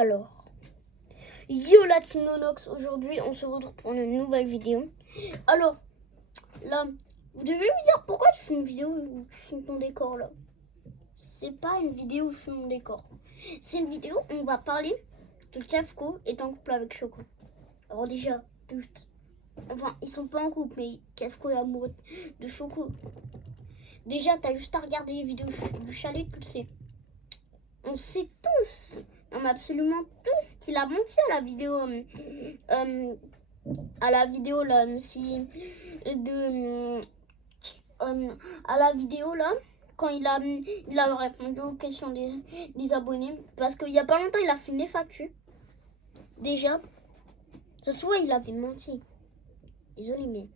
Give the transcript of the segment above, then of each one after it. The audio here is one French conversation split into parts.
Alors, yo la team Nonox, aujourd'hui on se retrouve pour une nouvelle vidéo. Alors, là, vous devez me dire pourquoi tu fais une vidéo où tu filmes ton décor là. C'est pas une vidéo où je filme mon décor. C'est une vidéo où on va parler de Kefko est en couple avec Choco. Alors déjà, juste, enfin ils sont pas en couple mais Kefko est amoureux de Choco. Déjà, t'as juste à regarder les vidéos du chalet, tu le sais. On sait tous, non mais absolument tous, qu'il a menti à la vidéo, là, à la vidéo là, quand il a répondu aux questions des abonnés, parce qu'il y a pas longtemps il a fait les factures. Déjà, ce soit il avait menti. Désolé mais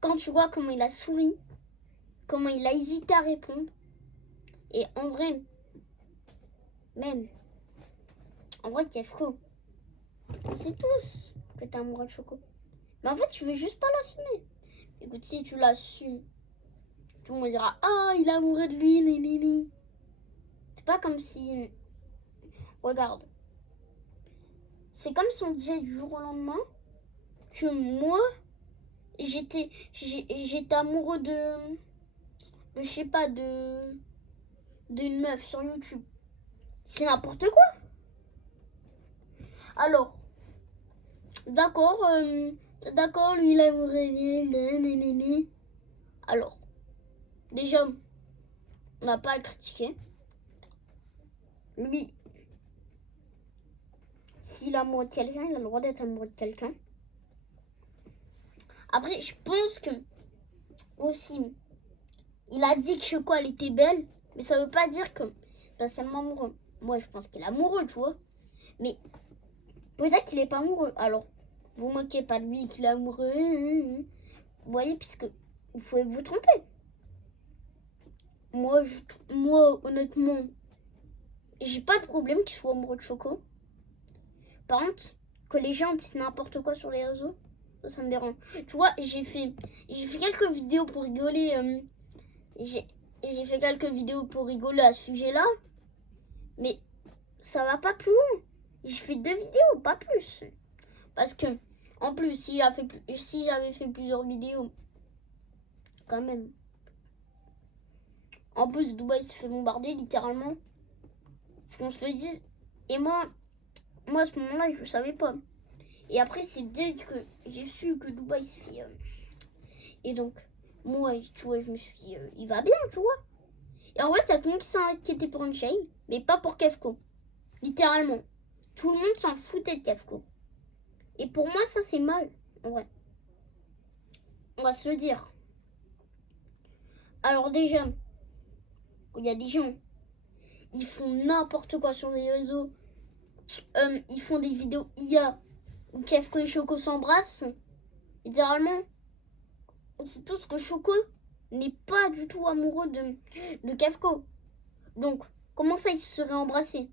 quand tu vois comment il a souri, comment il a hésité à répondre, et en vrai, même. En vrai, Kefko, c'est tous que t'es amoureux de Choco. Mais en fait, tu veux juste pas l'assumer. Écoute, si tu l'assumes, tout le monde dira ah, il est amoureux de lui, nénéné. C'est pas comme si. Regarde. C'est comme si on disait du jour au lendemain que moi, j'étais amoureux je sais pas, d'une meuf sur YouTube. C'est n'importe quoi. Alors, d'accord, lui il est amoureux de nénéné. Alors, déjà, on n'a pas à le critiquer. Lui, s'il est amoureux de quelqu'un, il a le droit d'être amoureux de quelqu'un. Après, je pense que aussi, il a dit que Choco elle était belle, mais ça veut pas dire que c'est seulement amoureux. Moi, je pense qu'il est amoureux, tu vois. Mais peut-être qu'il est pas amoureux. Alors, vous moquez pas de lui qu'il est amoureux. Vous voyez, puisque vous pouvez vous tromper. Moi, honnêtement, j'ai pas de problème qu'il soit amoureux de Choco. Par contre, que les gens disent n'importe quoi sur les réseaux, ça me dérange. Tu vois, j'ai fait quelques vidéos pour rigoler. J'ai fait quelques vidéos pour rigoler à ce sujet-là, mais ça va pas plus loin. J'ai fait 2 vidéos, pas plus. Parce que, en plus, si j'avais fait plusieurs vidéos, quand même. En plus, Dubaï s'est fait bombarder, littéralement. Faut qu'on se le dise. Et moi, à ce moment-là, je ne savais pas. Et après, c'est dès que j'ai su que Dubaï s'est fait... Et donc, moi, tu vois, je me suis dit, il va bien, tu vois. Et en fait, il y a tout le monde qui s'est inquiété pour une chaîne, mais pas pour Kefko. Littéralement. Tout le monde s'en foutait de Kefko. Et pour moi, ça, c'est mal. En vrai. On va se le dire. Alors déjà, il y a des gens, ils font n'importe quoi sur les réseaux. Ils font des vidéos IA où Kefko et Choco s'embrassent. Littéralement, c'est tout ce que Choco n'est pas du tout amoureux de Kefko. Donc, comment ça, ils se seraient embrassés?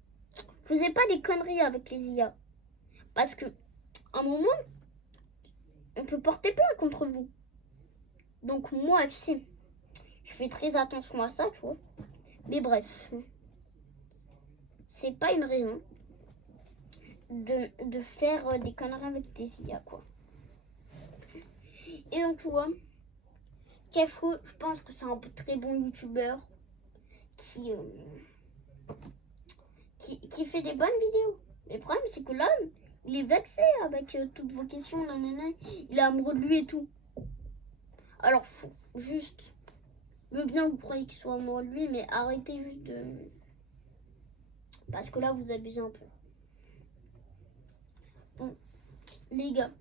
Faisez pas des conneries avec les IA. Parce que, à un moment, on peut porter plainte contre vous. Donc, moi, tu sais, je fais très attention à ça, tu vois. Mais bref, c'est pas une raison de faire des conneries avec des IA, quoi. Et donc, tu vois, Kefko, je pense que c'est un très bon youtubeur qui fait des bonnes vidéos. Mais le problème, c'est que là, il est vexé avec toutes vos questions. Nanana. Il est amoureux de lui et tout. Alors, faut juste... Je veux bien que vous croyez qu'il soit amoureux de lui, mais arrêtez juste de... Parce que là, vous abusez un peu. Bon, les gars,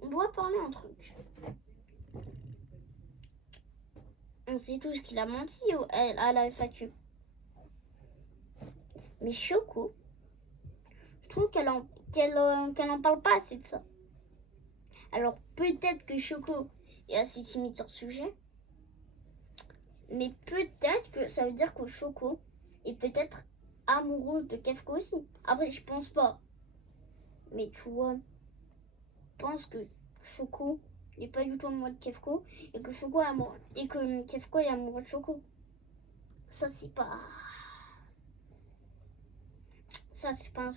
on doit parler un truc. On sait tous qu'il a menti à la FAQ. Mais Choco, je trouve qu'elle en parle pas assez de ça. Alors peut-être que Choco est assez timide sur ce sujet. Mais peut-être que ça veut dire que Choco est peut-être amoureux de Kefko aussi. Après, je pense pas. Mais tu vois, je pense que Choco n'est pas du tout amoureux de Kefko et que Choco est amoureux et que Kefko est amoureux de Choco. Ça, c'est pas Ça, c'est pas un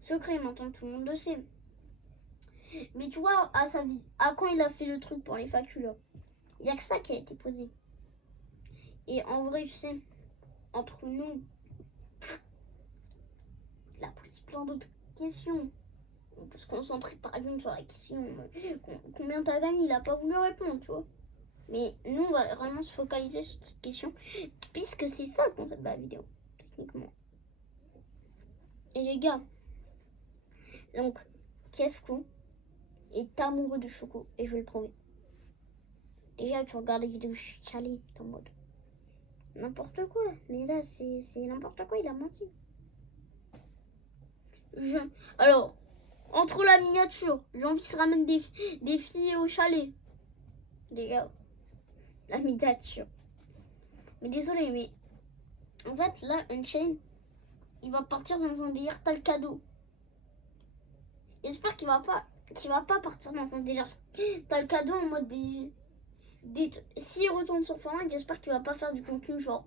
secret, maintenant tout le monde le sait. Mais tu vois, à quand il a fait le truc pour les factures, là, il n'y a que ça qui a été posé. Et en vrai, tu sais, entre nous, il a posé plein d'autres questions. On peut se concentrer par exemple sur la question combien t'as gagné, il a pas voulu répondre, tu vois. Mais nous, on va vraiment se focaliser sur cette question, puisque c'est ça le concept de la vidéo, techniquement. Et les gars, donc, Kefko est amoureux de Choco, et je vais le prouver. Déjà, tu regardes les vidéos, je suis calée, t'es en mode n'importe quoi. Mais là, c'est n'importe quoi, il a menti. Alors, entre la miniature, Jean-Vis se ramène des filles au chalet. Les gars, la miniature. Mais désolé, mais en fait, là, Unchained, il va partir dans un délire, t'as le cadeau. J'espère qu'il va pas partir dans un délire, t'as le cadeau en mode s'il retourne sur Fortnite, j'espère qu'il va pas faire du contenu genre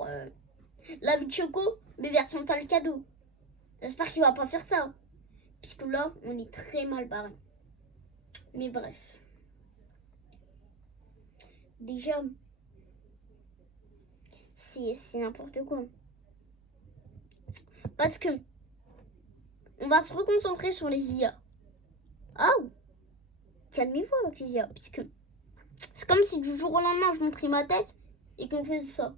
la vie de Choco, mais version t'as le cadeau. J'espère qu'il va pas faire ça. Puisque là, on est très mal barré. Mais bref. Déjà, c'est n'importe quoi. Parce que on va se reconcentrer sur les IA. Ah, calmez-vous avec les IA. Puisque c'est comme si du jour au lendemain, je montrais ma tête et qu'on faisait ça.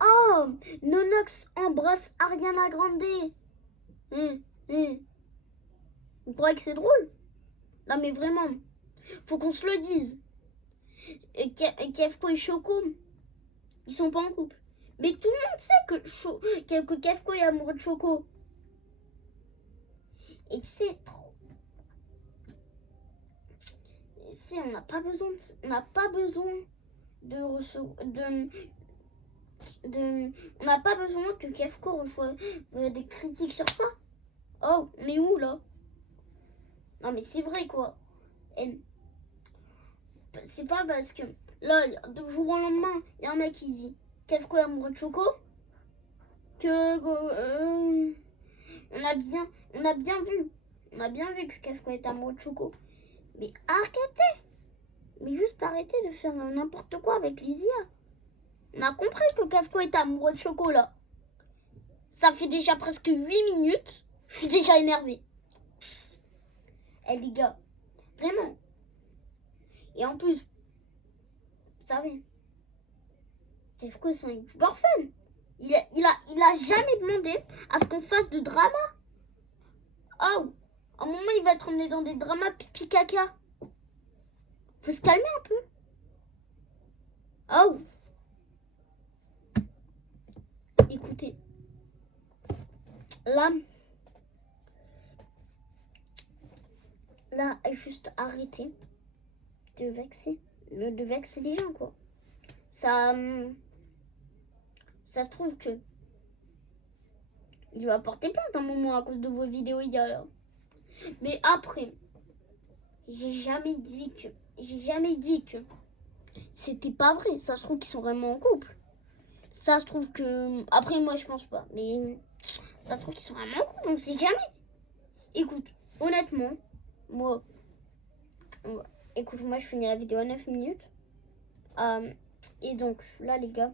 Oh, Nonox embrasse Ariana Grande. Vous croyez que c'est drôle? Non mais vraiment, faut qu'on se le dise. Kefko et Choco, ils sont pas en couple. Mais tout le monde sait que Kefko est amoureux de Choco. Et tu sais, on n'a pas besoin on n'a pas besoin que Kefko reçoive des critiques sur ça. Oh, on est où là? Non mais c'est vrai quoi. C'est pas parce que là, de jour au lendemain, il y a un mec qui dit Kefko est amoureux de Choco que on a bien vu que Kefko est amoureux de Choco. Mais arrêtez. Mais juste arrêtez de faire n'importe quoi avec les IA. On a compris que Kefko est amoureux de Choco là. Ça fait déjà presque 8 minutes. Je suis déjà énervée. Eh les gars, vraiment. Et en plus, vous savez, Kefko c'est un youtubeur fun. Il a jamais demandé à ce qu'on fasse de drama. Oh, à un moment il va être emmené dans des dramas pipi caca. Faut se calmer un peu. Oh. Écoutez. Là, juste arrêter de vexer les gens, quoi. Ça se trouve que il va porter plainte un moment à cause de vos vidéos il y a là. Mais après, j'ai jamais dit que c'était pas vrai. Ça se trouve qu'ils sont vraiment en couple. Ça se trouve que après moi je pense pas, mais ça se trouve qu'ils sont vraiment en couple, on sait jamais. Écoute, honnêtement, moi je finis la vidéo à 9 minutes. Et donc là les gars,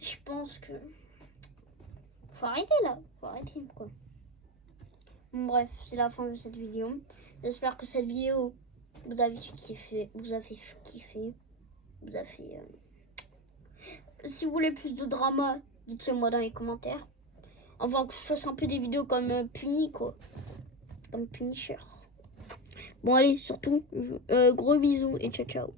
je pense que faut arrêter là, quoi. Bon, bref, c'est la fin de cette vidéo. J'espère que cette vidéo vous a fait kiffer. Si vous voulez plus de drama, dites-le moi dans les commentaires. Enfin que je fasse un peu des vidéos comme Puni quoi, comme Punisher. Bon allez, surtout gros bisous et ciao ciao.